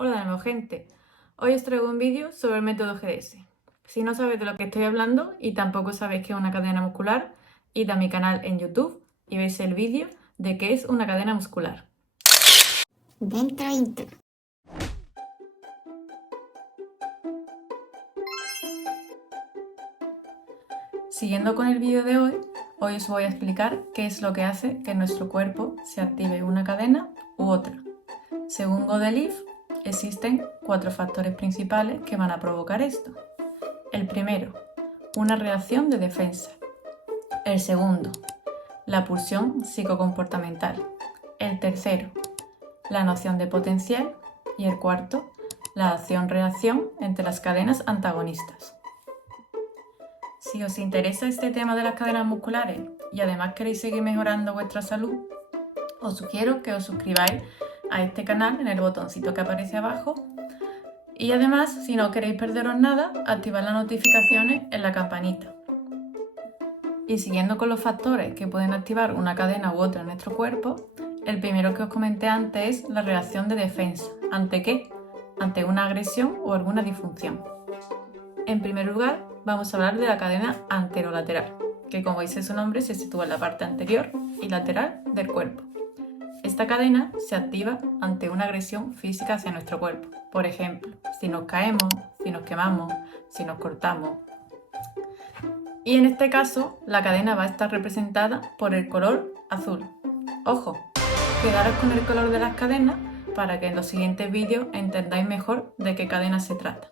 Hola de nuevo, gente. Hoy os traigo un vídeo sobre el método GDS. Si no sabéis de lo que estoy hablando y tampoco sabéis qué es una cadena muscular, id a mi canal en YouTube y veis el vídeo de qué es una cadena muscular. Dentro intro. Siguiendo con el vídeo de hoy os voy a explicar qué es lo que hace que en nuestro cuerpo se active una cadena u otra. Según Godelif, existen 4 factores principales que van a provocar esto. El primero, una reacción de defensa. El segundo, la pulsión psicocomportamental. El tercero, la noción de potencial. Y el cuarto, la acción-reacción entre las cadenas antagonistas. Si os interesa este tema de las cadenas musculares y además queréis seguir mejorando vuestra salud, os sugiero que os suscribáis a este canal en el botoncito que aparece abajo. Y además, si no queréis perderos nada, activad las notificaciones en la campanita. Y siguiendo con los factores que pueden activar una cadena u otra en nuestro cuerpo, el primero que os comenté antes es la reacción de defensa. ¿Ante qué? Ante una agresión o alguna disfunción. En primer lugar, vamos a hablar de la cadena anterolateral, que como dice su nombre se sitúa en la parte anterior y lateral del cuerpo. Esta cadena se activa ante una agresión física hacia nuestro cuerpo. Por ejemplo, si nos caemos, si nos quemamos, si nos cortamos. Y en este caso, la cadena va a estar representada por el color azul. Ojo, quedaros con el color de las cadenas para que en los siguientes vídeos entendáis mejor de qué cadena se trata.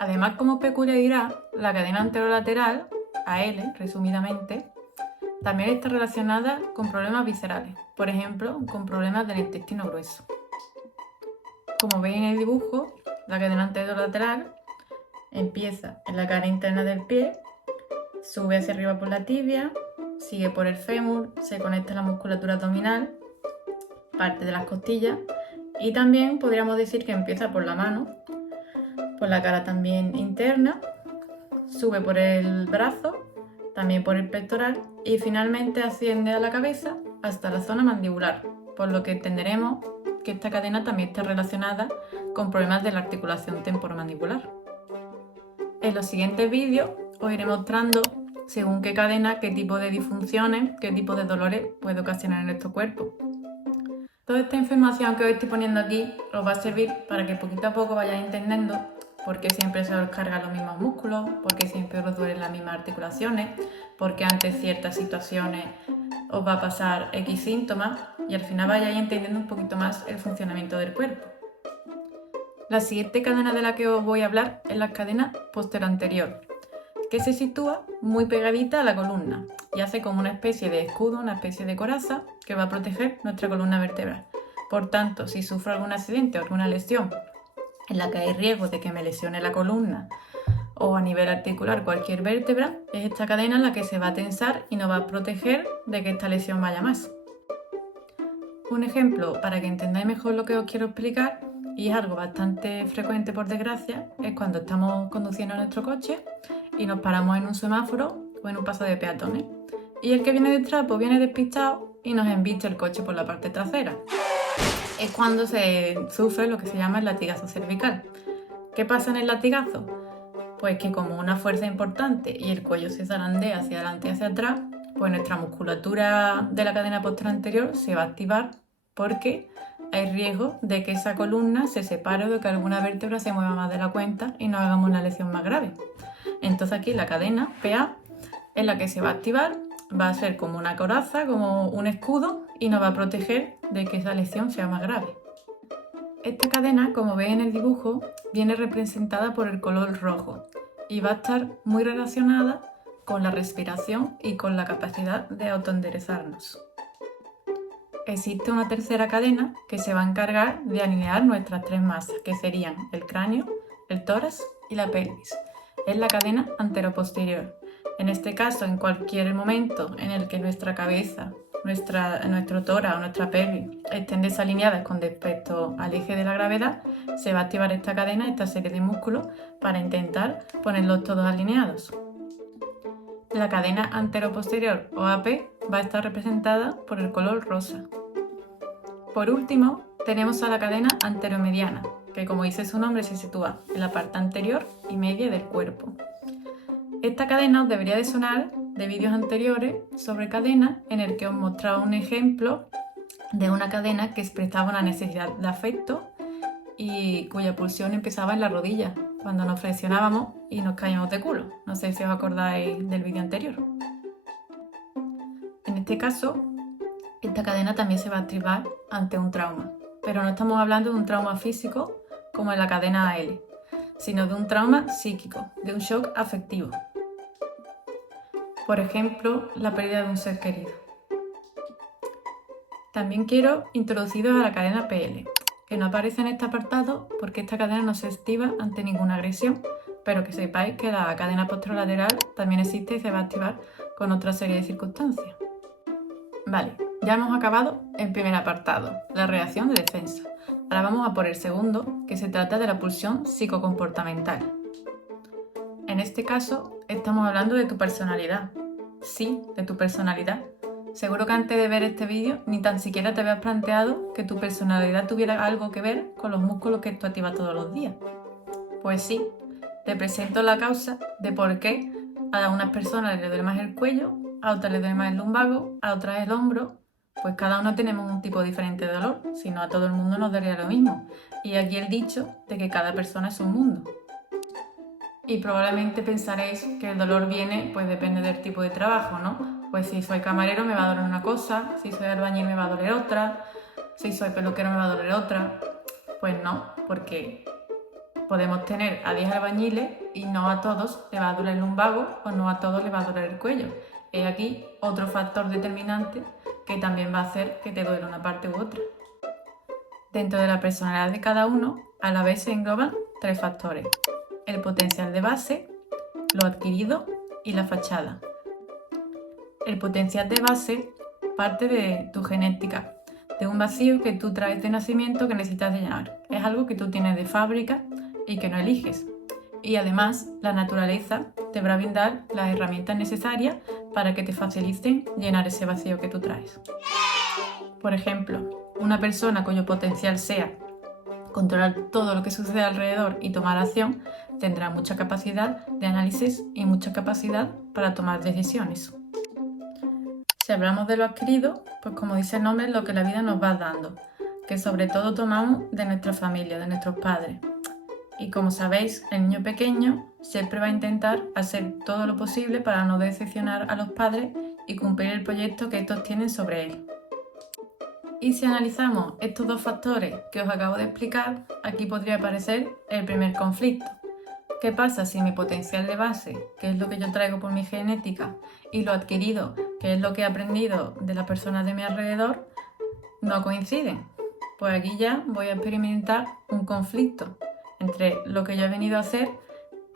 Además, como peculiaridad, la cadena anterolateral, AL, resumidamente, también está relacionada con problemas viscerales, por ejemplo, con problemas del intestino grueso. Como veis en el dibujo, la cadena anterolateral empieza en la cara interna del pie, sube hacia arriba por la tibia, sigue por el fémur, se conecta a la musculatura abdominal, parte de las costillas y también podríamos decir que empieza por la mano, por la cara también interna, sube por el brazo, también por el pectoral y finalmente asciende a la cabeza hasta la zona mandibular, por lo que entenderemos que esta cadena también está relacionada con problemas de la articulación temporomandibular. En los siguientes vídeos os iré mostrando según qué cadena, qué tipo de disfunciones, qué tipo de dolores puede ocasionar en nuestro cuerpo. Toda esta información que os estoy poniendo aquí os va a servir para que poquito a poco vayáis entendiendo por qué siempre se os cargan los mismos músculos, por qué siempre os duelen las mismas articulaciones, por qué ante ciertas situaciones os va a pasar X síntomas y al final vayáis entendiendo un poquito más el funcionamiento del cuerpo. La siguiente cadena de la que os voy a hablar es la cadena posteroanterior, que se sitúa muy pegadita a la columna y hace como una especie de escudo, una especie de coraza que va a proteger nuestra columna vertebral. Por tanto, si sufro algún accidente o alguna lesión en la que hay riesgo de que me lesione la columna o a nivel articular cualquier vértebra, es esta cadena la que se va a tensar y nos va a proteger de que esta lesión vaya más. Un ejemplo para que entendáis mejor lo que os quiero explicar, y es algo bastante frecuente por desgracia, es cuando estamos conduciendo nuestro coche y nos paramos en un semáforo o en un paso de peatones. Y el que viene detrás pues viene despistado y nos embiste el coche por la parte trasera. Es cuando se sufre lo que se llama el latigazo cervical. ¿Qué pasa en el latigazo? Pues que como una fuerza importante y el cuello se zarandea hacia adelante y hacia atrás, pues nuestra musculatura de la cadena posteranterior se va a activar porque hay riesgo de que esa columna se separe o de que alguna vértebra se mueva más de la cuenta y nos hagamos una lesión más grave. Entonces aquí la cadena PA es la que se va a activar, va a ser como una coraza, como un escudo y nos va a proteger de que esa lesión sea más grave. Esta cadena, como veis en el dibujo, viene representada por el color rojo y va a estar muy relacionada con la respiración y con la capacidad de autoenderezarnos. Existe una tercera cadena que se va a encargar de alinear nuestras 3 masas, que serían el cráneo, el tórax y la pelvis. Es la cadena anteroposterior. En este caso, en cualquier momento en el que nuestra cabeza, nuestro tórax o nuestra pelvis estén desalineadas con respecto al eje de la gravedad, se va a activar esta cadena, esta serie de músculos, para intentar ponerlos todos alineados. La cadena anteroposterior o AP va a estar representada por el color rosa. Por último, tenemos a la cadena anteromediana, que como dice su nombre se sitúa en la parte anterior y media del cuerpo. Esta cadena os debería de sonar de vídeos anteriores sobre cadenas en el que os mostraba un ejemplo de una cadena que expresaba una necesidad de afecto y cuya pulsión empezaba en la rodilla, cuando nos flexionábamos y nos caíamos de culo. No sé si os acordáis del vídeo anterior. En este caso, esta cadena también se va a activar ante un trauma, pero no estamos hablando de un trauma físico como en la cadena AL, sino de un trauma psíquico, de un shock afectivo. Por ejemplo, la pérdida de un ser querido. También quiero introduciros a la cadena PL, que no aparece en este apartado porque esta cadena no se activa ante ninguna agresión, pero que sepáis que la cadena posterolateral también existe y se va a activar con otra serie de circunstancias. Vale, ya hemos acabado el primer apartado, la reacción de defensa. Ahora vamos a por el segundo, que se trata de la pulsión psicocomportamental. En este caso, estamos hablando de tu personalidad. Sí, de tu personalidad. Seguro que antes de ver este vídeo ni tan siquiera te habías planteado que tu personalidad tuviera algo que ver con los músculos que tú activas todos los días. Pues sí, te presento la causa de por qué a unas personas les duele más el cuello, a otras les duele más el lumbago, a otras el hombro. Pues cada uno tenemos un tipo diferente de dolor, si no a todo el mundo nos daría lo mismo. Y aquí el dicho de que cada persona es un mundo. Y probablemente pensaréis que el dolor viene, pues depende del tipo de trabajo, ¿no? Pues si soy camarero me va a doler una cosa, si soy albañil me va a doler otra, si soy peluquero me va a doler otra. Pues no, porque podemos tener a 10 albañiles y no a todos le va a doler el lumbago o no a todos le va a doler el cuello. Es aquí otro factor determinante que también va a hacer que te duele una parte u otra. Dentro de la personalidad de cada uno, a la vez se engloban 3 factores: el potencial de base, lo adquirido y la fachada. El potencial de base parte de tu genética, de un vacío que tú traes de nacimiento que necesitas llenar. Es algo que tú tienes de fábrica y que no eliges. Y además, la naturaleza te va a brindar las herramientas necesarias para que te faciliten llenar ese vacío que tú traes. Por ejemplo, una persona cuyo potencial sea controlar todo lo que sucede alrededor y tomar acción, tendrá mucha capacidad de análisis y mucha capacidad para tomar decisiones. Si hablamos de lo adquirido, pues como dice el nombre, es lo que la vida nos va dando, que sobre todo tomamos de nuestra familia, de nuestros padres. Y como sabéis, el niño pequeño siempre va a intentar hacer todo lo posible para no decepcionar a los padres y cumplir el proyecto que estos tienen sobre él. Y si analizamos estos 2 factores que os acabo de explicar, aquí podría aparecer el primer conflicto. ¿Qué pasa si mi potencial de base, que es lo que yo traigo por mi genética, y lo adquirido, que es lo que he aprendido de las personas de mi alrededor, no coinciden? Pues aquí ya voy a experimentar un conflicto entre lo que yo he venido a hacer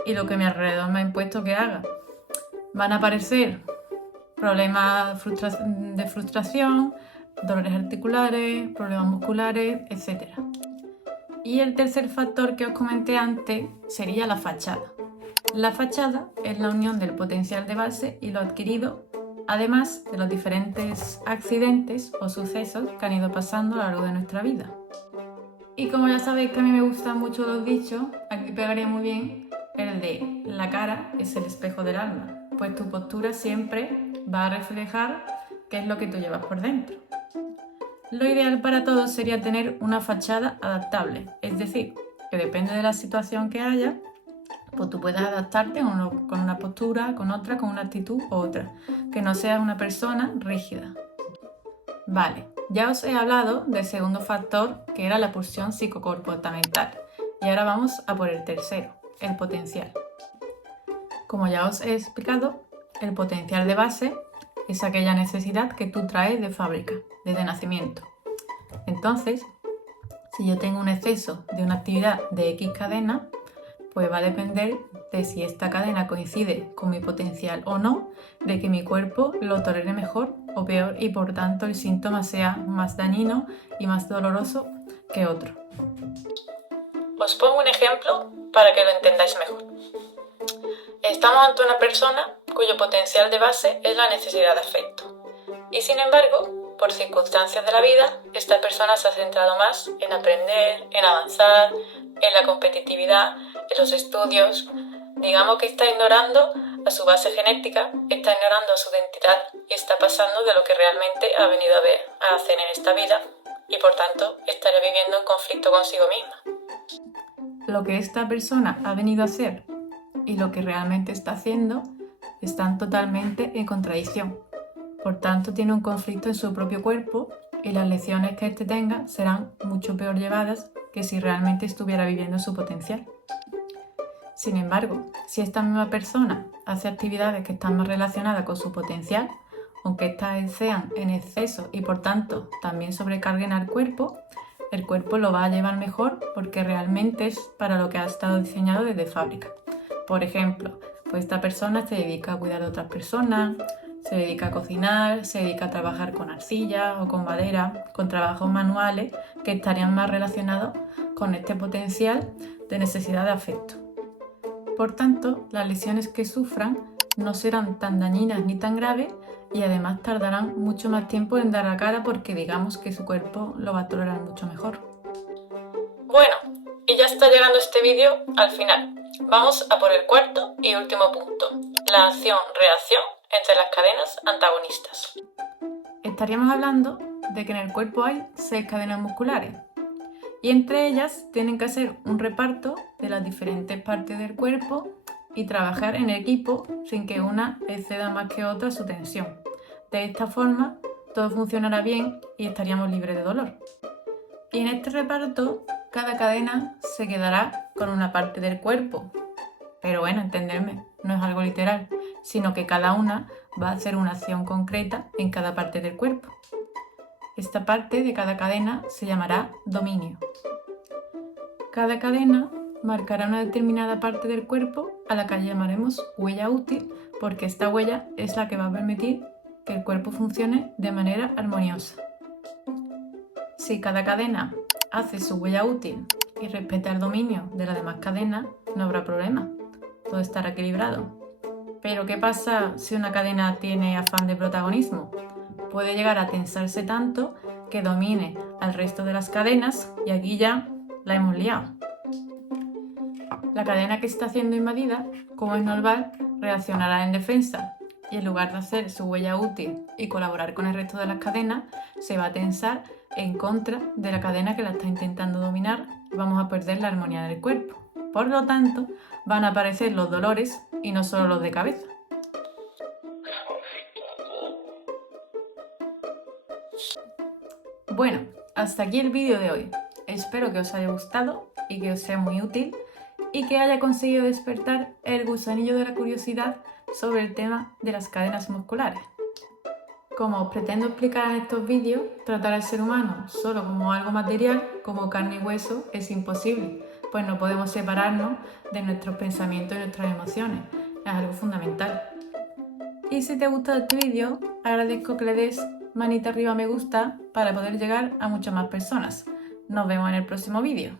y lo que mi alrededor me ha impuesto que haga. Van a aparecer problemas de frustración, dolores articulares, problemas musculares, etc. Y el tercer factor que os comenté antes sería la fachada. La fachada es la unión del potencial de base y lo adquirido, además de los diferentes accidentes o sucesos que han ido pasando a lo largo de nuestra vida. Y como ya sabéis que a mí me gustan mucho los dichos, aquí pegaría muy bien el de la cara es el espejo del alma, pues tu postura siempre va a reflejar qué es lo que tú llevas por dentro. Lo ideal para todos sería tener una fachada adaptable, es decir, que depende de la situación que haya, pues tú puedas adaptarte con una postura, con otra, con una actitud u otra, que no seas una persona rígida. Vale, ya os he hablado del segundo factor, que era la pulsión psicocomportamental, y ahora vamos a por el tercero, el potencial. Como ya os he explicado, el potencial de base es aquella necesidad que tú traes de fábrica, desde nacimiento. Entonces, si yo tengo un exceso de una actividad de X cadena, pues va a depender de si esta cadena coincide con mi potencial o no, de que mi cuerpo lo tolere mejor o peor y por tanto el síntoma sea más dañino y más doloroso que otro. Os pongo un ejemplo para que lo entendáis mejor. Estamos ante una persona cuyo potencial de base es la necesidad de afecto. Y sin embargo, por circunstancias de la vida, esta persona se ha centrado más en aprender, en avanzar, en la competitividad, en los estudios. Digamos que está ignorando a su base genética, está ignorando a su identidad y está pasando de lo que realmente ha venido a hacer en esta vida y por tanto estaría viviendo en conflicto consigo misma. Lo que esta persona ha venido a hacer y lo que realmente está haciendo están totalmente en contradicción. Por tanto, tiene un conflicto en su propio cuerpo y las lecciones que éste tenga serán mucho peor llevadas que si realmente estuviera viviendo su potencial. Sin embargo, si esta misma persona hace actividades que están más relacionadas con su potencial, aunque éstas sean en exceso y por tanto también sobrecarguen al cuerpo, el cuerpo lo va a llevar mejor porque realmente es para lo que ha estado diseñado desde fábrica. Por ejemplo, pues esta persona se dedica a cuidar de otras personas, se dedica a cocinar, se dedica a trabajar con arcilla o con madera, con trabajos manuales que estarían más relacionados con este potencial de necesidad de afecto. Por tanto, las lesiones que sufran no serán tan dañinas ni tan graves y además tardarán mucho más tiempo en dar la cara porque digamos que su cuerpo lo va a tolerar mucho mejor. Bueno, y ya está llegando este vídeo al final. Vamos a por el cuarto y último punto, la acción-reacción entre las cadenas antagonistas. Estaríamos hablando de que en el cuerpo hay 6 cadenas musculares y entre ellas tienen que hacer un reparto de las diferentes partes del cuerpo y trabajar en equipo sin que una exceda más que otra su tensión. De esta forma todo funcionará bien y estaríamos libres de dolor. Y en este reparto cada cadena se quedará con una parte del cuerpo. Pero bueno, entenderme, no es algo literal, sino que cada una va a hacer una acción concreta en cada parte del cuerpo. Esta parte de cada cadena se llamará dominio. Cada cadena marcará una determinada parte del cuerpo a la que llamaremos huella útil, porque esta huella es la que va a permitir que el cuerpo funcione de manera armoniosa. Si cada cadena hace su huella útil y respeta el dominio de las demás cadenas, no habrá problema, todo estará equilibrado. Pero ¿qué pasa si una cadena tiene afán de protagonismo? Puede llegar a tensarse tanto que domine al resto de las cadenas y aquí ya la hemos liado. La cadena que está siendo invadida, como es normal, reaccionará en defensa y en lugar de hacer su huella útil y colaborar con el resto de las cadenas, se va a tensar en contra de la cadena que la está intentando dominar y vamos a perder la armonía del cuerpo. Por lo tanto, van a aparecer los dolores y no solo los de cabeza. Bueno, hasta aquí el vídeo de hoy. Espero que os haya gustado y que os sea muy útil y que haya conseguido despertar el gusanillo de la curiosidad sobre el tema de las cadenas musculares. Como os pretendo explicar en estos vídeos, tratar al ser humano solo como algo material, como carne y hueso, es imposible, pues no podemos separarnos de nuestros pensamientos y nuestras emociones, es algo fundamental. Y si te ha gustado este vídeo, agradezco que le des manita arriba a me gusta para poder llegar a muchas más personas. Nos vemos en el próximo vídeo.